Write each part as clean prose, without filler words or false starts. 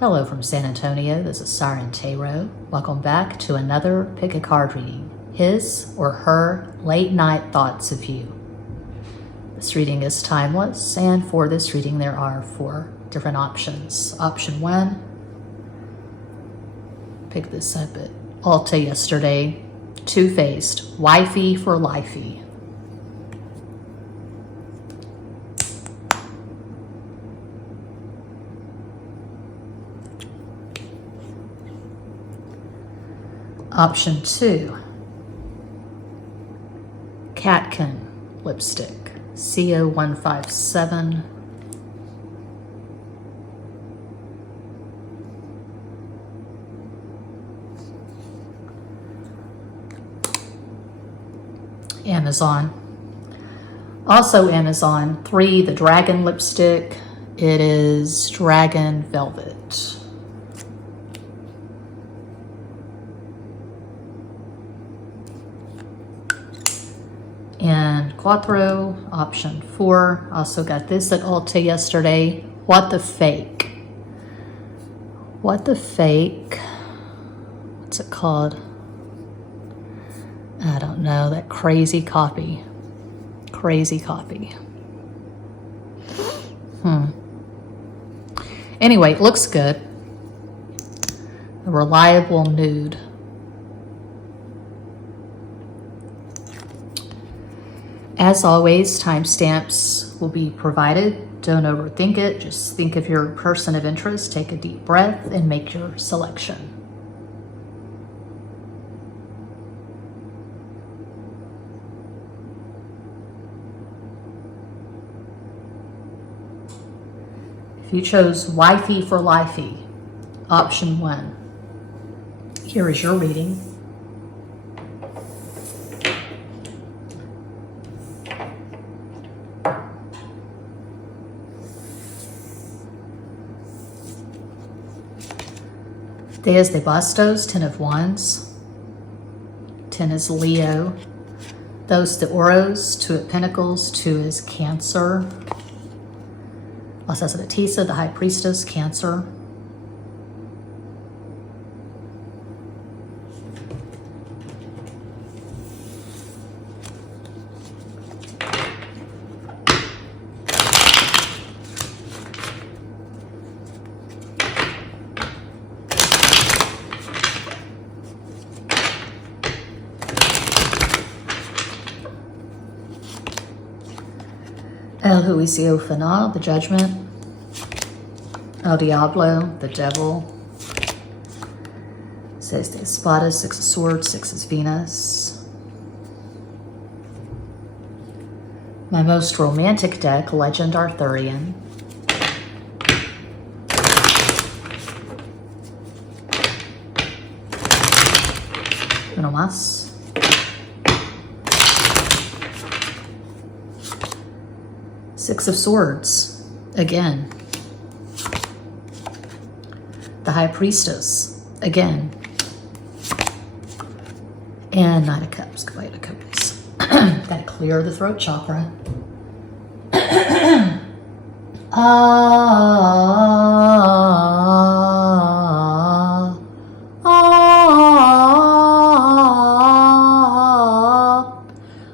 Hello from San Antonio, this is Siren Tarot. Welcome back to another pick a card reading, his or her late night thoughts of you. This reading is timeless, and for this reading there are 4 different options. Option 1, pick this up at Ulta yesterday, Two-Faced, Wifey for Lifey. Option 2, Catkin lipstick, CO157. Amazon. Also Amazon, 3, the Dragon lipstick. It is Dragon Velvet. And Quattro, option 4. Also got this at Ulta yesterday. What the Fake. What the Fake. What's it called? I don't know. That crazy copy. Crazy copy. Anyway, it looks good. A reliable nude. As always, timestamps will be provided. Don't overthink it. Just think of your person of interest. Take a deep breath and make your selection. If you chose Wifey for Lifey, option 1, here is your reading. Dias de Bastos, 10 of Wands. 10 is Leo. Dos de Oros, 2 of Pentacles, 2 is Cancer. La Sacerdotisa, the High Priestess, Cancer. El Juicio Final, the Judgment. El Diablo, the Devil. Seis de Espadas, 6 of Swords, 6 is Venus. My most romantic deck, Legend Arthurian. Uno más. Six of Swords, again. The High Priestess, again. And Knight of Cups, Knight of Cups. Gotta clear the throat chakra.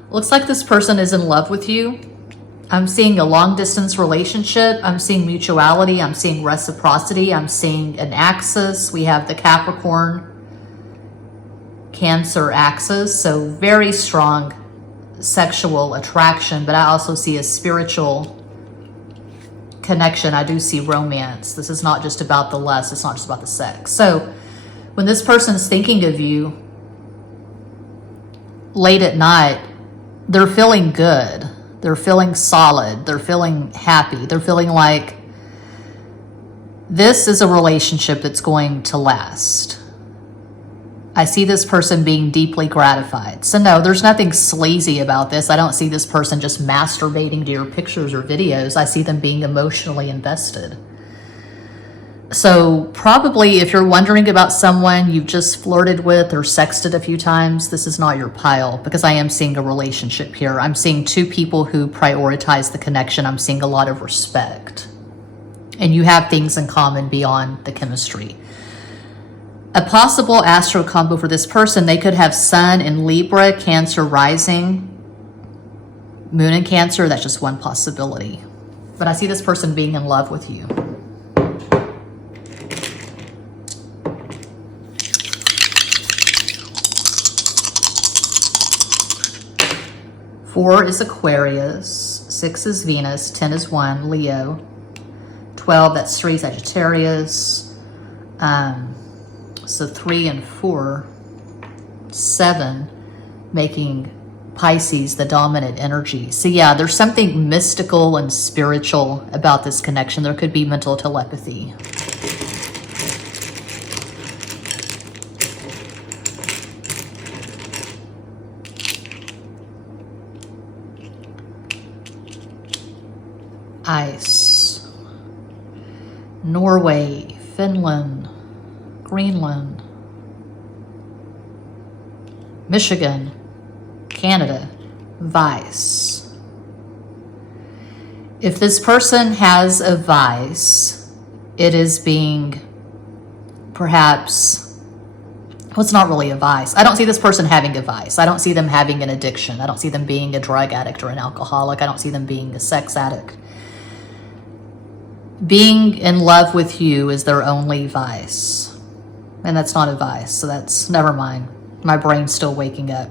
Looks like this person is in love with you. I'm seeing a long distance relationship. I'm seeing mutuality. I'm seeing reciprocity. I'm seeing an axis. We have the Capricorn Cancer axis. So very strong sexual attraction, but I also see a spiritual connection. I do see romance. This is not just about the lust. It's not just about the sex. So when this person's thinking of you late at night, they're feeling good. They're feeling solid. They're feeling happy. They're feeling like this is a relationship that's going to last. I see this person being deeply gratified. So no, there's nothing sleazy about this. I don't see this person just masturbating to your pictures or videos. I see them being emotionally invested. So probably if you're wondering about someone you've just flirted with or sexted a few times, this is not your pile, because I am seeing a relationship here. I'm seeing 2 people who prioritize the connection. I'm seeing a lot of respect. and you have things in common beyond the chemistry. A possible astro combo for this person, they could have Sun in Libra, Cancer rising, Moon in Cancer. That's just one possibility. But I see this person being in love with you. Four is Aquarius, 6 is Venus, 10 is 1, Leo, 12, that's 3, Sagittarius, so 3 and 4, 7, making Pisces the dominant energy. So yeah, there's something mystical and spiritual about this connection. There could be mental telepathy. Ice, Norway, Finland, Greenland, Michigan, Canada, vice. If this person has a vice, it is being perhaps, well, it's not really a vice. I don't see this person having a vice. I don't see them having an addiction. I don't see them being a drug addict or an alcoholic. I don't see them being a sex addict. Being in love with you is their only vice. And that's not a vice, so that's, never mind. My brain's still waking up.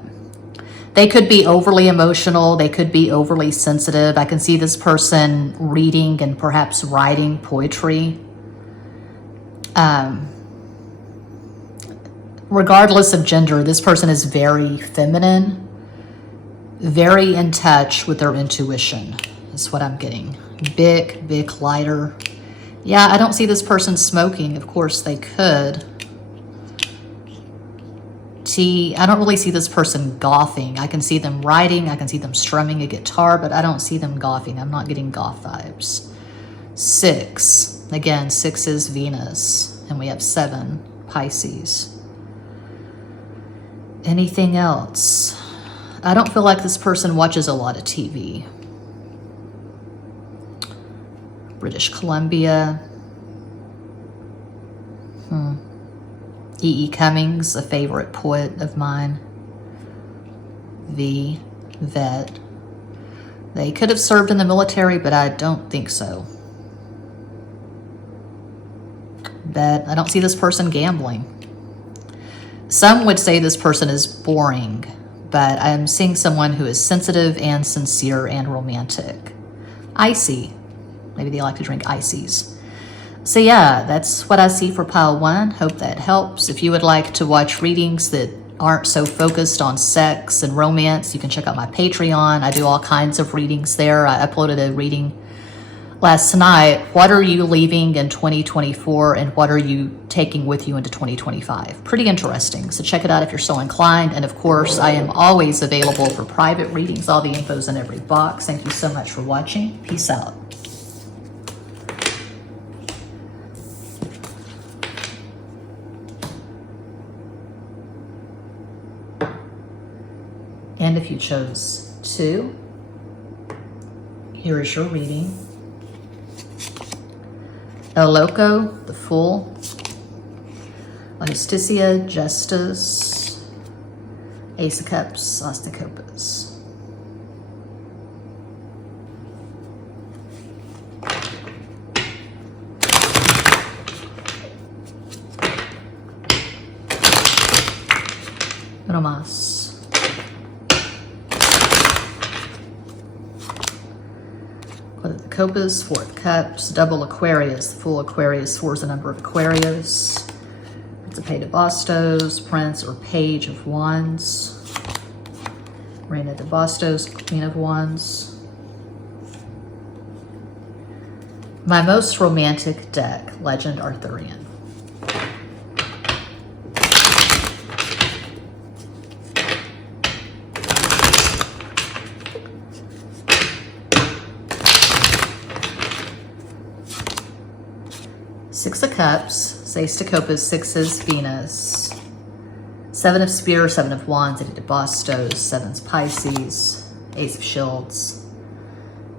They could be overly emotional. They could be overly sensitive. I can see this person reading and perhaps writing poetry. Regardless of gender, this person is very feminine, very in touch with their intuition, is what I'm getting. Big lighter. Yeah, I don't see this person smoking. Of course, they could. I don't really see this person gothing. I can see them writing. I can see them strumming a guitar, but I don't see them gothing. I'm not getting goth vibes. 6. Again, 6 is Venus, and we have 7, Pisces. Anything else? I don't feel like this person watches a lot of TV. British Columbia. E.E. Cummings, a favorite poet of mine. Vet. They could have served in the military, but I don't think so. Bet. I don't see this person gambling. Some would say this person is boring, but I'm seeing someone who is sensitive and sincere and romantic. Icy. Maybe they like to drink ices. So yeah, that's what I see for pile 1. Hope that helps. If you would like to watch readings that aren't so focused on sex and romance, you can check out my Patreon. I do all kinds of readings there. I uploaded a reading last night. What are you leaving in 2024 and what are you taking with you into 2025? Pretty interesting. So check it out if you're so inclined. And of course, I am always available for private readings. All the info's in every box. Thank you so much for watching. Peace out. And if you chose to, here is your reading. El Loco, the Fool, La Justicia, Justice, Ace of Cups, As de Copas. Uno más. The Copas, 4 of Cups, double Aquarius, the full Aquarius, 4 is the number of Aquarius. It's a Page de Bastos, Prince or Page of Wands. Reina de Bastos, Queen of Wands. My most romantic deck, Legend Arthurian. Six of Cups, Ace de Copas, 6 is Venus. 7 of Spears, 7 of Wands, 8 of Bastos, 7's Pisces, Ace of Shields,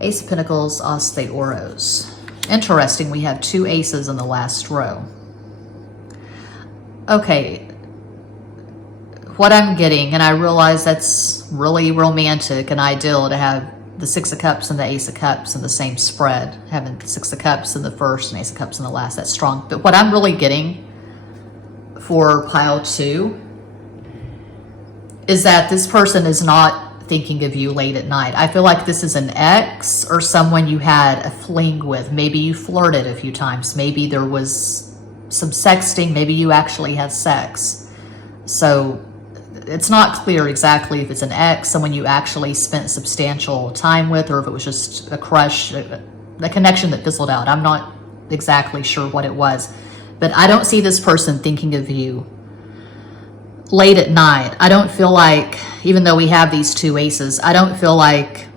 Ace of Pentacles, As de Oros. Interesting, we have 2 aces in the last row. Okay, what I'm getting, and I realize that's really romantic and ideal to have the 6 of Cups and the Ace of Cups in the same spread, having the 6 of Cups in the first and Ace of Cups in the last. That's strong. But what I'm really getting for pile 2 is that this person is not thinking of you late at night. I feel like this is an ex or someone you had a fling with. Maybe you flirted a few times. Maybe there was some sexting. Maybe you actually had sex. So it's not clear exactly if it's an ex, someone you actually spent substantial time with, or if it was just a crush, a connection that fizzled out. I'm not exactly sure what it was. But I don't see this person thinking of you late at night. I don't feel like, even though we have these 2 aces, I don't feel like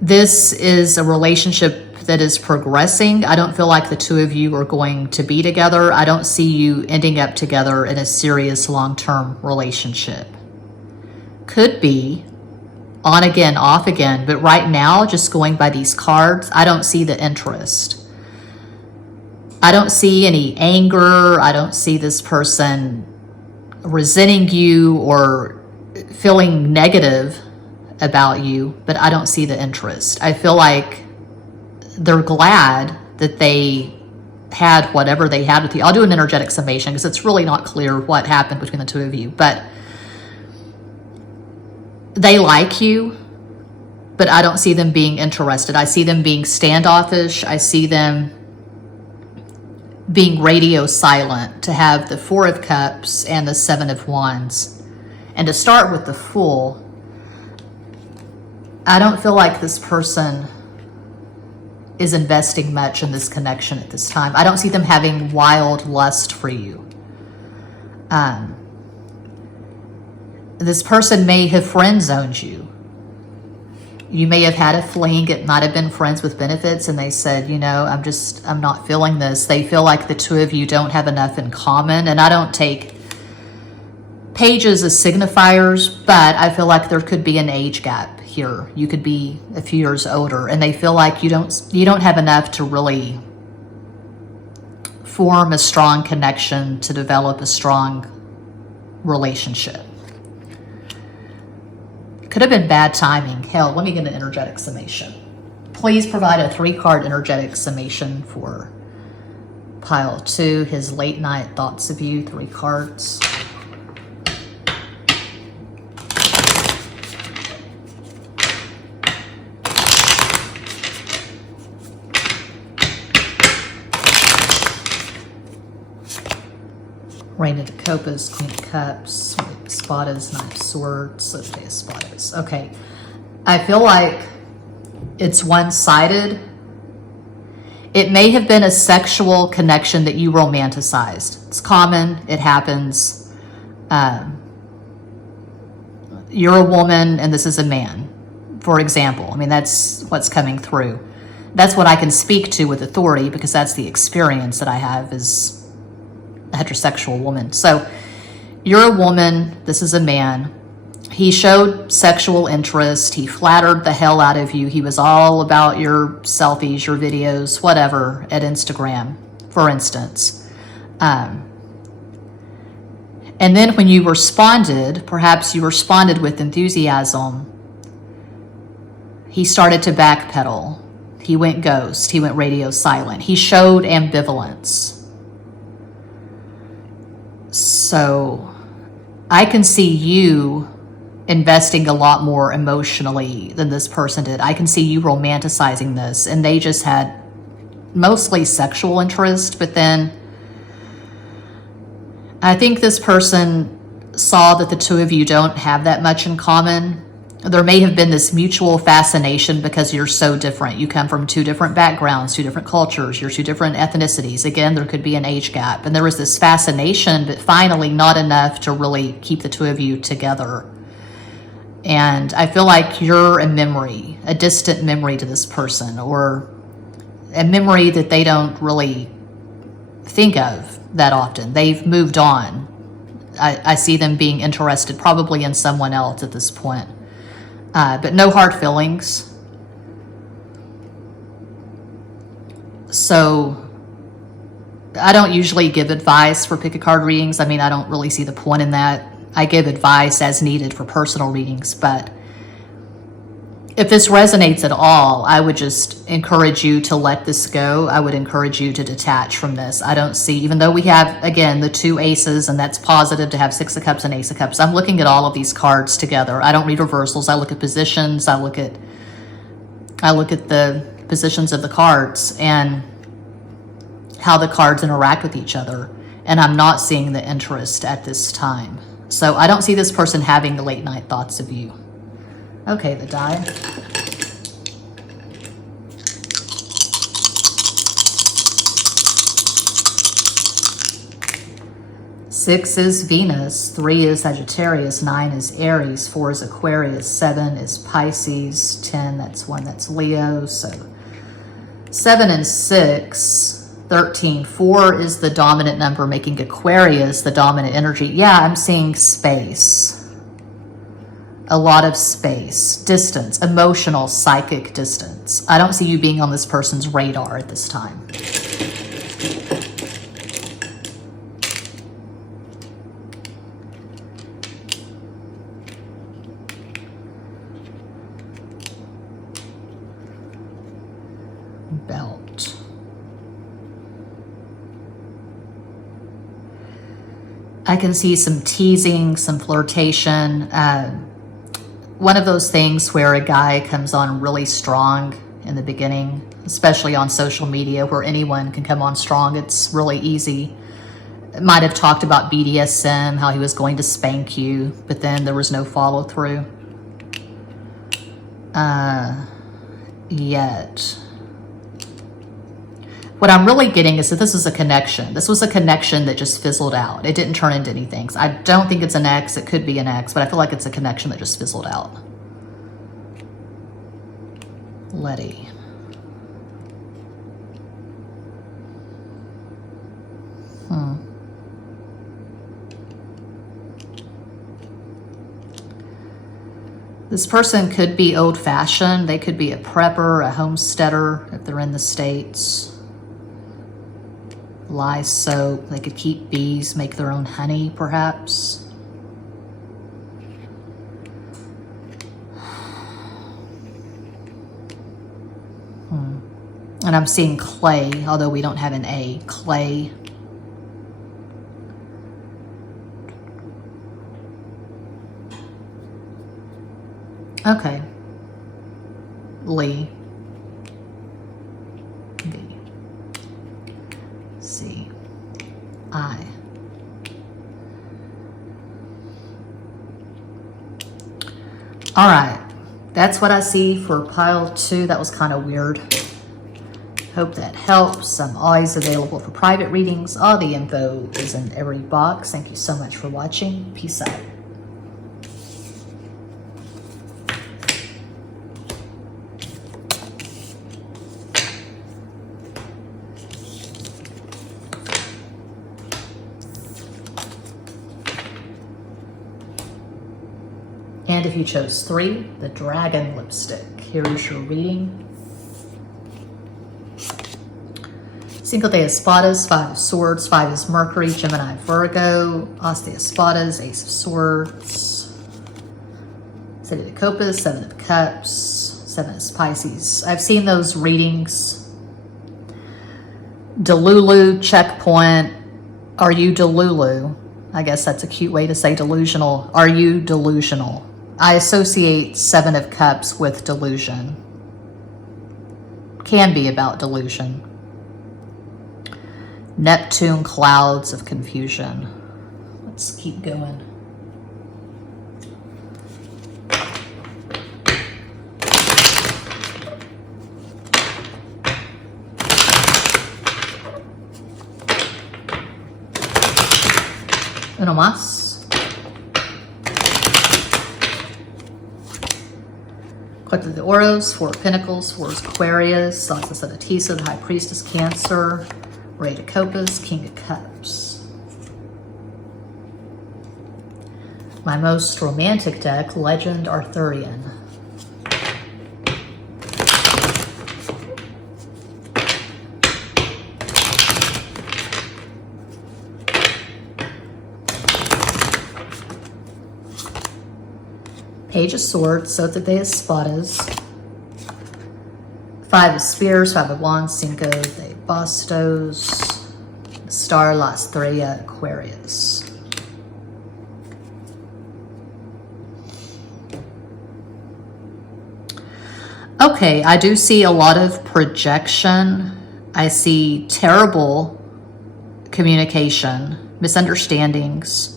this is a relationship that is progressing. I don't feel like the 2 of you are going to be together. I don't see you ending up together in a serious long-term relationship. Could be on again, off again, but right now, just going by these cards, I don't see the interest. I don't see any anger. I don't see this person resenting you or feeling negative about you, but I don't see the interest. I feel like they're glad that they had whatever they had with you. I'll do an energetic summation because it's really not clear what happened between the 2 of you, but they like you, but I don't see them being interested. I see them being standoffish. I see them being radio silent, to have the 4 of Cups and the 7 of Wands. And to start with the Fool, I don't feel like this person is investing much in this connection at this time. I don't see them having wild lust for you. This person may have friend zoned you. You may have had a fling. It might have been friends with benefits, and they said, you know, I'm not feeling this. They feel like the 2 of you don't have enough in common. And I don't take pages as signifiers, but I feel like there could be an age gap here. You could be a few years older, and they feel like you don't have enough to really form a strong connection, to develop a strong relationship. Could have been bad timing. Hell, let me get an energetic summation. Please provide a 3-card energetic summation for pile 2, his late night thoughts of you, 3 cards. Reign of Copas, Queen of Cups, Espadas, Knight of Swords, okay, Espadas. Okay, I feel like it's one-sided. It may have been a sexual connection that you romanticized. It's common, it happens. You're a woman and this is a man, for example. I mean, that's what's coming through. That's what I can speak to with authority, because that's the experience that I have as a heterosexual woman. So you're a woman, this is a man. He showed sexual interest. He flattered the hell out of you. He was all about your selfies, your videos, whatever, at Instagram, for instance. And then when you responded, perhaps you responded with enthusiasm, he started to backpedal. He went ghost. He went radio silent. He showed ambivalence. So I can see you investing a lot more emotionally than this person did. I can see you romanticizing this, and they just had mostly sexual interest. But then I think this person saw that the 2 of you don't have that much in common. There may have been this mutual fascination because you're so different. You come from 2 different backgrounds, 2 different cultures, you're 2 different ethnicities. Again, there could be an age gap. And there was this fascination, but finally not enough to really keep the 2 of you together. And I feel like you're a memory, a distant memory to this person, or a memory that they don't really think of that often. They've moved on. I see them being interested probably in someone else at this point. But no hard feelings. So I don't usually give advice for pick a card readings. I mean, I don't really see the point in that. I give advice as needed for personal readings, but if this resonates at all, I would just encourage you to let this go. I would encourage you to detach from this. I don't see, even though we have, again, the 2 aces, and that's positive to have 6 of Cups and Ace of Cups. I'm looking at all of these cards together. I don't read reversals. I look at positions. I look at the positions of the cards and how the cards interact with each other. And I'm not seeing the interest at this time. So I don't see this person having the late night thoughts of you. Okay, the die. Six is Venus, 3 is Sagittarius, 9 is Aries, 4 is Aquarius, 7 is Pisces, 10, that's Leo. So 7 and 6, 13, 4 is the dominant number, making Aquarius the dominant energy. Yeah, I'm seeing space. A lot of space, distance, emotional, psychic distance. I don't see you being on this person's radar at this time. Belt. I can see some teasing, some flirtation, one of those things where a guy comes on really strong in the beginning, especially on social media where anyone can come on strong. It's really easy. It might have talked about BDSM, how he was going to spank you, but then there was no follow through. Yet. What I'm really getting is that this is a connection. This was a connection that just fizzled out. It didn't turn into anything. So I don't think it's an ex. It could be an ex, but I feel like it's a connection that just fizzled out. Letty. This person could be old-fashioned. They could be a prepper, a homesteader, if they're in the States. Lye soap. They could keep bees, make their own honey, perhaps. And I'm seeing clay, although we don't have an A. Clay. Okay. Lee. B. C. I. All right. That's what I see for pile 2. That was kind of weird. Hope that helps. I'm always available for private readings. All the info is in every box. Thank you so much for watching. Peace out. And if you chose 3, the dragon lipstick. Here is your reading. Cinco de Espadas, 5 of Swords, 5 is Mercury, Gemini, Virgo, As de Espadas, Ace of Swords, 7 of Copas, 7 of Cups, 7 is Pisces. I've seen those readings. Delulu, checkpoint. Are you Delulu? I guess that's a cute way to say delusional. Are you delusional? I associate 7 of Cups with delusion. Can be about delusion. Neptune, clouds of confusion. Let's keep going. Uno más. Collected the Oros, 4 of Pentacles, 4 is Aquarius, Salsa Sanatisa, the High Priestess, Cancer, Rey de Copas, King of Cups. My most romantic deck, Legend Arthurian. Page of Swords, Sota de Espadas, 5 of Spears, 5 of Wands, Cinco de Bastos, Star, La Estrella, Aquarius. Okay, I do see a lot of projection. I see terrible communication, misunderstandings.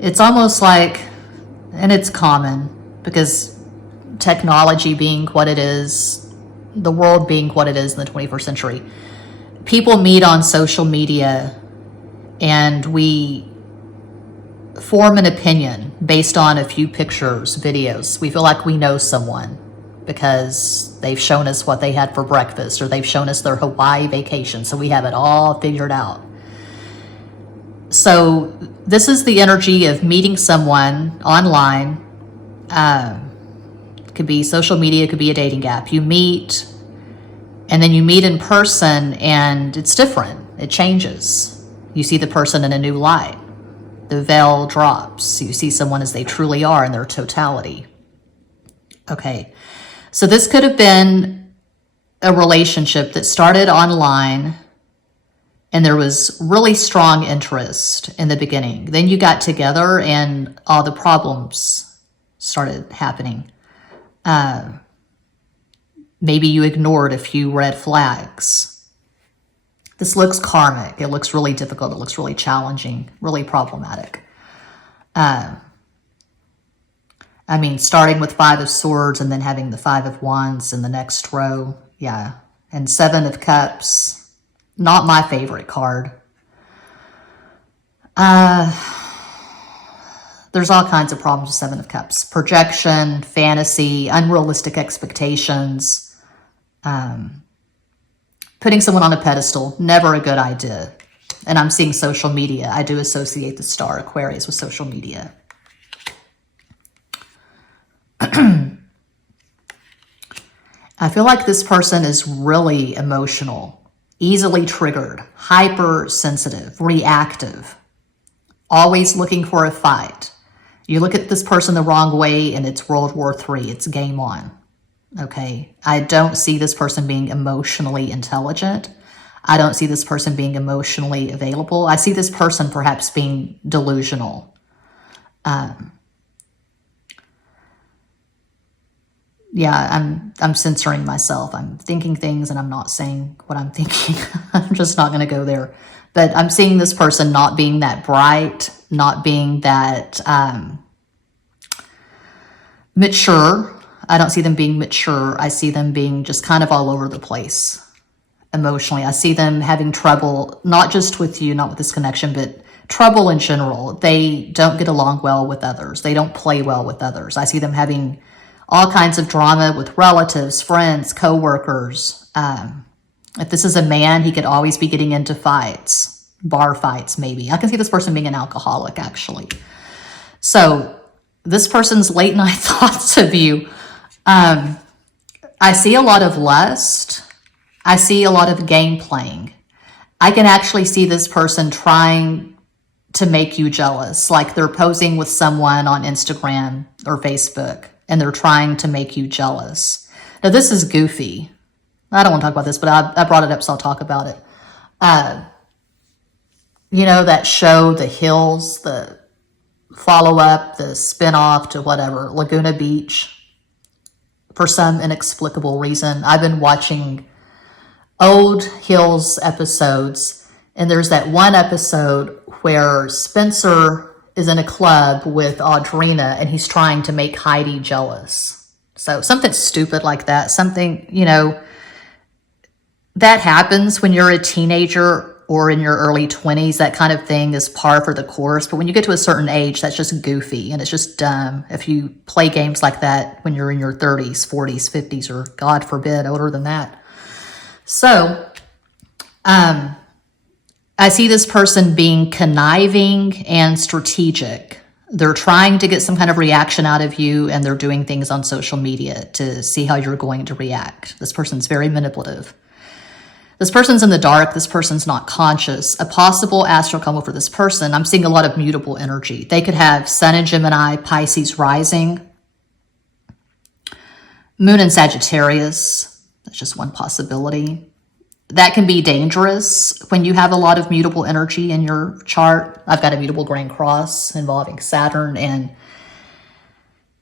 It's almost like, and it's common because technology being what it is, the world being what it is in the 21st century, people meet on social media and we form an opinion based on a few pictures, videos. We feel like we know someone because they've shown us what they had for breakfast or they've shown us their Hawaii vacation, so we have it all figured out. So this is the energy of meeting someone online. It could be social media, it could be a dating app. You meet and then you meet in person and it's different. It changes. You see the person in a new light. The veil drops. You see someone as they truly are in their totality. Okay, so this could have been a relationship that started online and there was really strong interest in the beginning. Then you got together and all the problems started happening. Maybe you ignored a few red flags. This looks karmic. It looks really difficult. It looks really challenging, really problematic. I mean, starting with 5 of Swords and then having the 5 of Wands in the next row. Yeah. And 7 of Cups. Not my favorite card. There's all kinds of problems with 7 of Cups. Projection, fantasy, unrealistic expectations. Putting someone on a pedestal, never a good idea. And I'm seeing social media. I do associate the star Aquarius with social media. I feel like this person is really emotional, easily triggered, hypersensitive, reactive, always looking for a fight. You look at this person the wrong way and it's World War III. It's game on. Okay, I don't see this person being emotionally intelligent. I don't see this person being emotionally available. I see this person perhaps being delusional. Yeah, I'm censoring myself. I'm thinking things and I'm not saying what I'm thinking. I'm just not going to go there. But I'm seeing this person not being that bright, not being that mature. I don't see them being mature. I see them being just kind of all over the place emotionally. I see them having trouble, not just with you, not with this connection, but trouble in general. They don't get along well with others. They don't play well with others. I see them having all kinds of drama with relatives, friends, co-workers. If this is a man, he could always be getting into fights, bar fights maybe. I can see this person being an alcoholic, actually. So this person's late night thoughts of you. I see a lot of lust. I see a lot of game playing. I can actually see this person trying to make you jealous, like they're posing with someone on Instagram or Facebook, and they're trying to make you jealous. Now, this is goofy. I don't want to talk about this, but I brought it up, so I'll talk about it. You know, that show, The Hills, the follow-up, the spin-off to whatever, Laguna Beach. For some inexplicable reason, I've been watching old Hills episodes, and there's that one episode where Spencer is in a club with Audrina, and he's trying to make Heidi jealous. So something stupid like that, something, you know, that happens when you're a teenager or in your early 20s. That kind of thing is par for the course. But when you get to a certain age, that's just goofy and it's just dumb. If you play games like that when you're in your 30s, 40s, 50s, or God forbid, older than that. So, I see this person being conniving and strategic. They're trying to get some kind of reaction out of you, and they're doing things on social media to see how you're going to react. This person's very manipulative. This person's in the dark. This person's not conscious. A possible astral combo for this person, I'm seeing a lot of mutable energy. They could have Sun in Gemini, Pisces rising, Moon in Sagittarius. That's just one possibility. That can be dangerous when you have a lot of mutable energy in your chart. I've got a mutable Grand Cross involving Saturn, and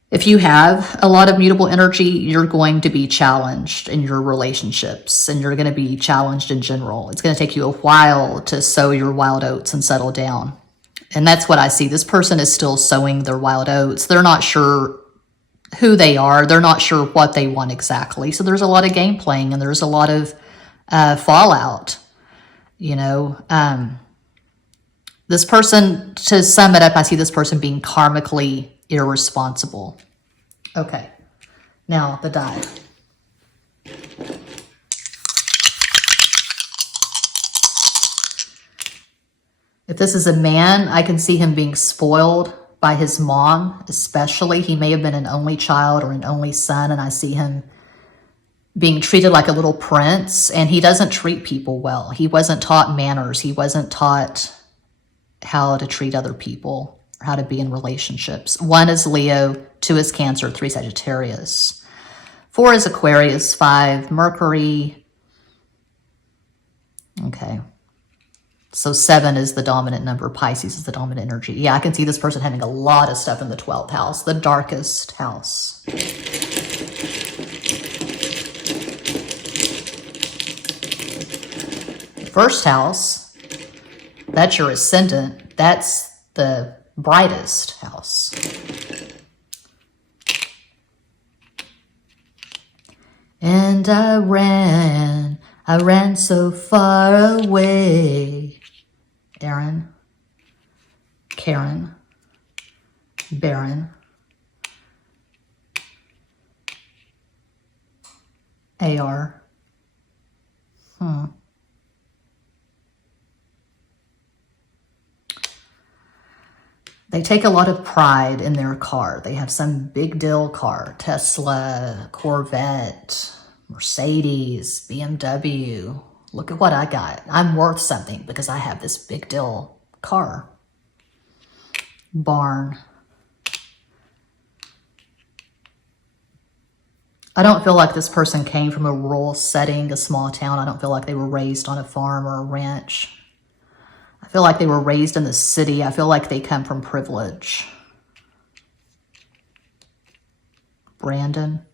if you have a lot of mutable energy, you're going to be challenged in your relationships, and you're going to be challenged in general. It's going to take you a while to sow your wild oats and settle down. And that's what I see. This person is still sowing their wild oats. They're not sure who they are. They're not sure what they want exactly. So there's a lot of game playing, and there's a lot of fallout. You know, this person, to sum it up, I see this person being karmically irresponsible. Okay, now the die. If this is a man, I can see him being spoiled by his mom, especially. He may have been an only child or an only son, and I see him being treated like a little prince, and he doesn't treat people well. He wasn't taught manners. He wasn't taught how to treat other people, how to be in relationships. 1 is Leo, 2 is Cancer, 3 Sagittarius, 4 is Aquarius, 5 Mercury. Okay. So 7 is the dominant number. Pisces is the dominant energy. Yeah, I can see this person having a lot of stuff in the 12th house, the darkest house. The first house, that's your ascendant. That's the brightest house. And I ran so far away. Aaron, Karen, Baron, AR. They take a lot of pride in their car. They have some big deal car, Tesla, Corvette, Mercedes, BMW. Look at what I got. I'm worth something because I have this big deal car. Barn. I don't feel like this person came from a rural setting, a small town. I don't feel like they were raised on a farm or a ranch. I feel like they were raised in the city. I feel like they come from privilege. Brandon,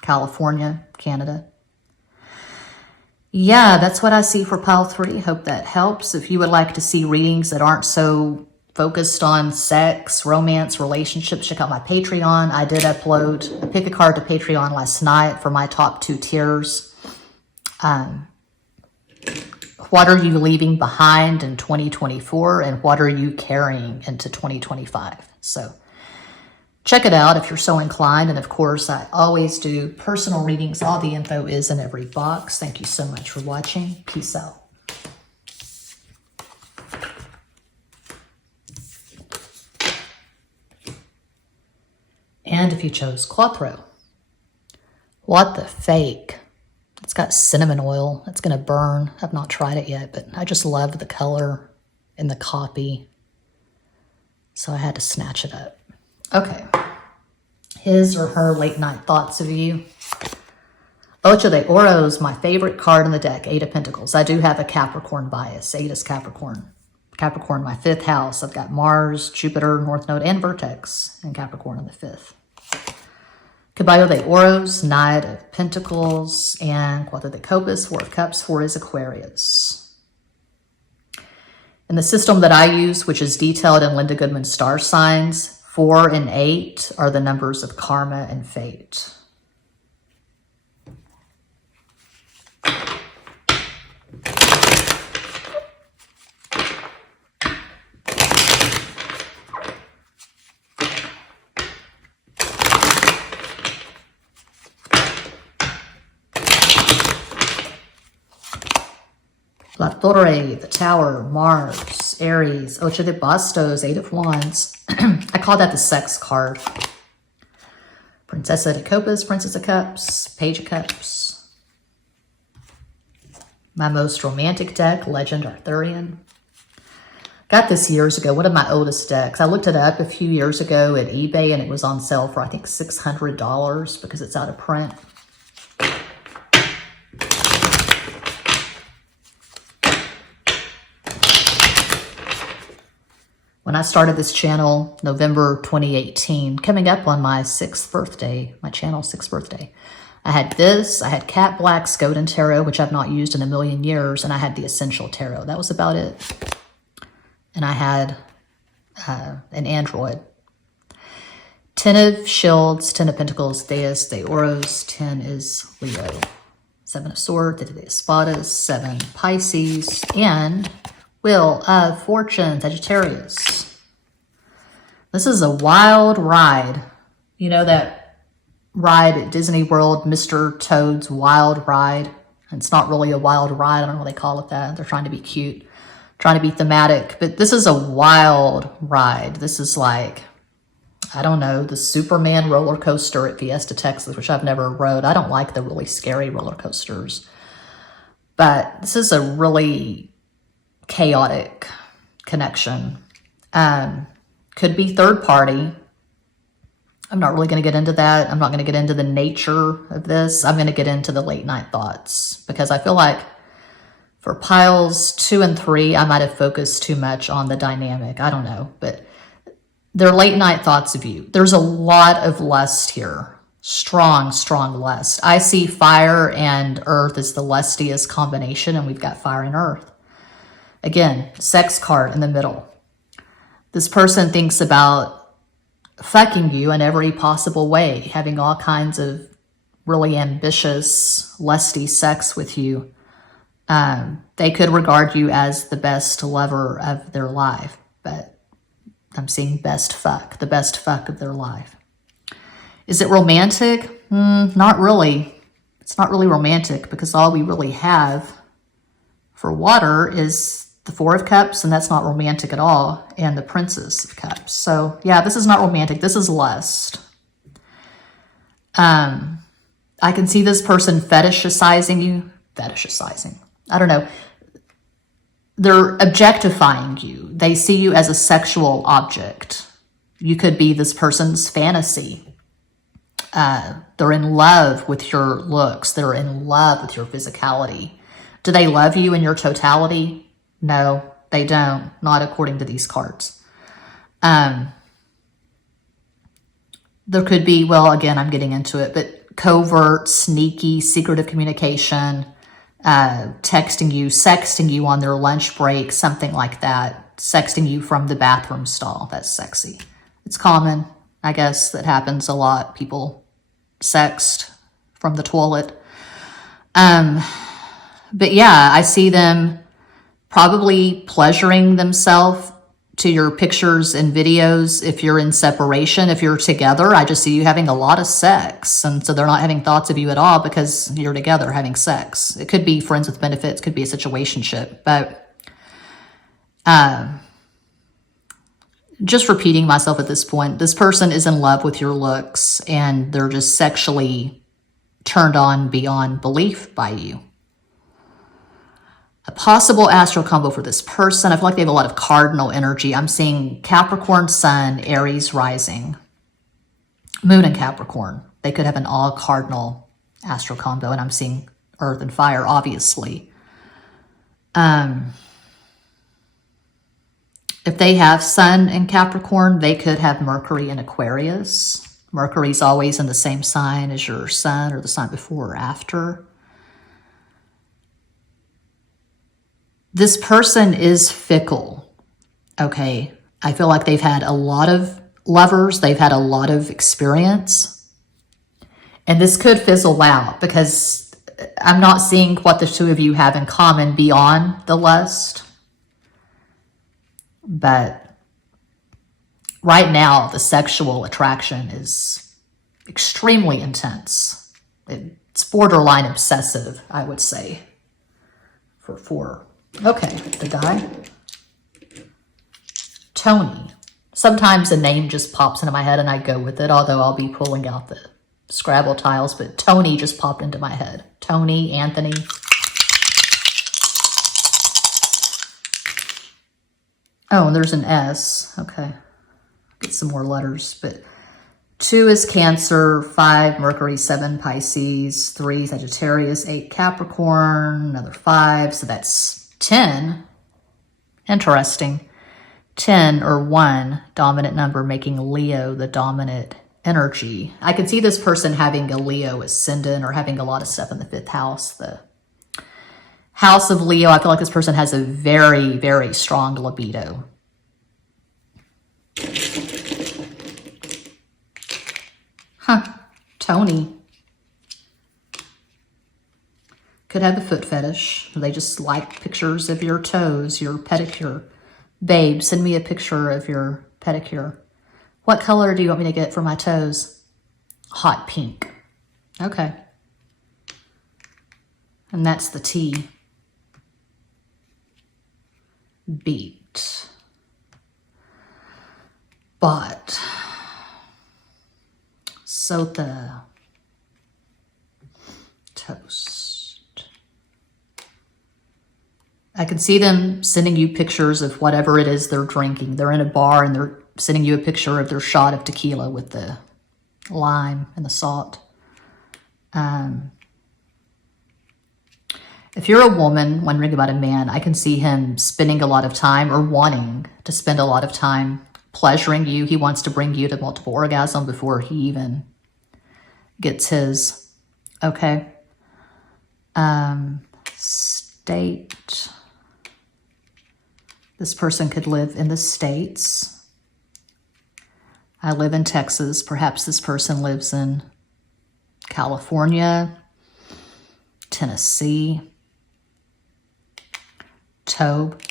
California, Canada. Yeah, that's what I see for pile 3. Hope that helps. If you would like to see readings that aren't so focused on sex, romance, relationships, check out my Patreon. I did upload a pick a card to Patreon last night for my top 2 tiers. What are you leaving behind in 2024, and what are you carrying into 2025? So check it out if you're so inclined. And of course, I always do personal readings. All the info is in every box. Thank you so much for watching. Peace out. And if you chose Quattro, what the fake? It's got cinnamon oil. It's going to burn. I've not tried it yet, but I just love the color and the copy. So I had to snatch it up. Okay. His or her late night thoughts of you. Ocho de Oros, my favorite card in the deck. 8 of Pentacles. I do have a Capricorn bias. 8 is Capricorn. Capricorn, my 5th house. I've got Mars, Jupiter, North Node, and Vertex in Capricorn in the 5th. Caballo de Oros, Knight of Pentacles, and Cuatro de Copas, 4 of Cups. 4 is Aquarius. In the system that I use, which is detailed in Linda Goodman's star signs, 4 and 8 are the numbers of karma and fate. La Torre, the Tower, Mars, Aries, Ocho de Bastos, 8 of Wands. I call that the sex card. Princesa de Copas, Princess of Cups, Page of Cups. My most romantic deck, Legend Arthurian. Got this years ago, one of my oldest decks. I looked it up a few years ago at eBay and it was on sale for I think $600 because it's out of print. When I started this channel, November 2018, coming up on my 6th birthday, my channel's 6th birthday, I had this, I had Cat Black's Golden Tarot, which I've not used in a million years, and I had the Essential Tarot. That was about it. And I had an Android. 10 of Shields, 10 of Pentacles, Deus, De Oros, 10 is Leo. 7 of Swords, De Espadas, 7 Pisces, and Wheel of Fortune, Sagittarius. This is a wild ride. You know that ride at Disney World, Mr. Toad's Wild Ride? It's not really a wild ride. I don't know what they call it that. They're trying to be cute, trying to be thematic. But this is a wild ride. This is like, I don't know, the Superman roller coaster at Fiesta, Texas, which I've never rode. I don't like the really scary roller coasters. But this is a really chaotic connection. Could be third party. I'm not really going to get into that. I'm not going to get into the nature of this. I'm going to get into the late night thoughts because I feel like for piles 2 and 3, I might have focused too much on the dynamic. I don't know, but they're late night thoughts of you. There's a lot of lust here. Strong, strong lust. I see fire and earth as the lustiest combination, and we've got fire and earth. Again, sex card in the middle. This person thinks about fucking you in every possible way, having all kinds of really ambitious, lusty sex with you. They could regard you as the best lover of their life, but I'm seeing best fuck, the best fuck of their life. Is it romantic? Not really. It's not really romantic because all we really have for water is the 4 of Cups, and that's not romantic at all, and the Princess of Cups. So yeah, this is not romantic. This is lust. I can see this person fetishizing you. Fetishizing. I don't know. They're objectifying you. They see you as a sexual object. You could be this person's fantasy. They're in love with your looks. They're in love with your physicality. Do they love you in your totality? No, they don't. Not according to these cards. There could be, well, again, I'm getting into it, but covert, sneaky, secretive communication, texting you, sexting you on their lunch break, something like that. Sexting you from the bathroom stall. That's sexy. It's common, I guess, that happens a lot. People sext from the toilet. But yeah, I see them probably pleasuring themselves to your pictures and videos. If you're in separation, if you're together, I just see you having a lot of sex. And so they're not having thoughts of you at all because you're together having sex. It could be friends with benefits, could be a situationship. But just repeating myself at this point, this person is in love with your looks and they're just sexually turned on beyond belief by you. A possible astral combo for this person. I feel like they have a lot of cardinal energy. I'm seeing Capricorn Sun, Aries rising, Moon and Capricorn. They could have an all cardinal astral combo, and I'm seeing Earth and Fire, obviously. If they have Sun in Capricorn, they could have Mercury in Aquarius. Mercury's always in the same sign as your Sun or the sign before or after. This person is fickle, okay? I feel like they've had a lot of lovers. They've had a lot of experience. And this could fizzle out because I'm not seeing what the two of you have in common beyond the lust. But right now, the sexual attraction is extremely intense. It's borderline obsessive, I would say, for 4. Okay, the guy. Tony. Sometimes a name just pops into my head and I go with it, although I'll be pulling out the Scrabble tiles, but Tony just popped into my head. Tony, Anthony. Oh, and there's an S. Okay. Get some more letters. But 2 is Cancer, 5 Mercury, 7 Pisces, 3 Sagittarius, 8 Capricorn, another 5. So that's 10. Interesting. 10 or 1, dominant number, making Leo the dominant energy. I can see this person having a Leo ascendant or having a lot of stuff in the 5th house. The house of Leo, I feel like this person has a very, very strong libido. Huh, Tony. Could have a foot fetish. They just like pictures of your toes, your pedicure. Babe, send me a picture of your pedicure. What color do you want me to get for my toes? Hot pink. Okay. And that's the T. Beat. But. Sota. Toast. I can see them sending you pictures of whatever it is they're drinking. They're in a bar and they're sending you a picture of their shot of tequila with the lime and the salt. If you're a woman wondering about a man, I can see him spending a lot of time or wanting to spend a lot of time pleasuring you. He wants to bring you to multiple orgasm before he even gets his. Okay. State. This person could live in the States. I live in Texas. Perhaps this person lives in California, Tennessee, Tobe.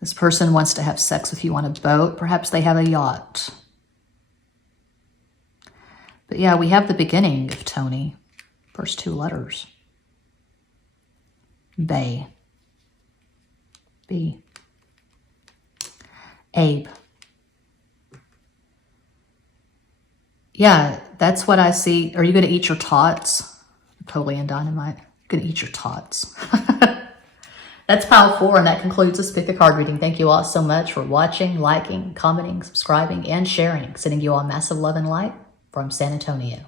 This person wants to have sex with you on a boat. Perhaps they have a yacht. But yeah, we have the beginning of Tony. First 2 letters. Bay. B. Abe. Yeah, that's what I see. Are you going to eat your tots? Napoleon Dynamite. You're going to eat your tots. That's pile 4, and that concludes this pick a card reading. Thank you all so much for watching, liking, commenting, subscribing, and sharing. Sending you all massive love and light from San Antonio.